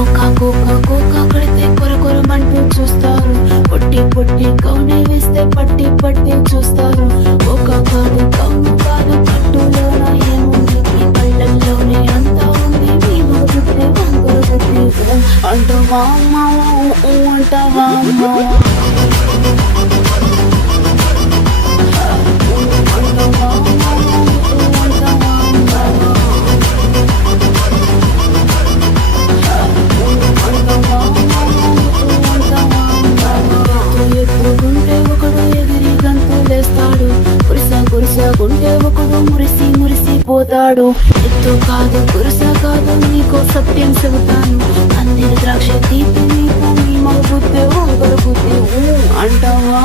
Cocoa కడితే కొరకొరమంటూ చూస్తారు. పొట్టి పొట్టి కౌనే వేస్తే పట్టి పట్టి చూస్తారు. కోకా కాదు కౌను కాదు కట్టులోన ఏముంది, ఈ కళ్ళల్లోనే అంతా ఉంది. మీ మొగుడితే వంకర బుద్ధి అంటావా అమ్మావా, అంటావా అమ్మావా, గుండె ఒకడు మురిసి మురిసిపోతాడు. ఎత్తు కాదు కురుస కాదు నీకో సత్యం చెబుతాను. అందిన ద్రాక్ష తీపి నీకు, మీ మగ బుద్ధి వంకర బుద్ధి అంటావా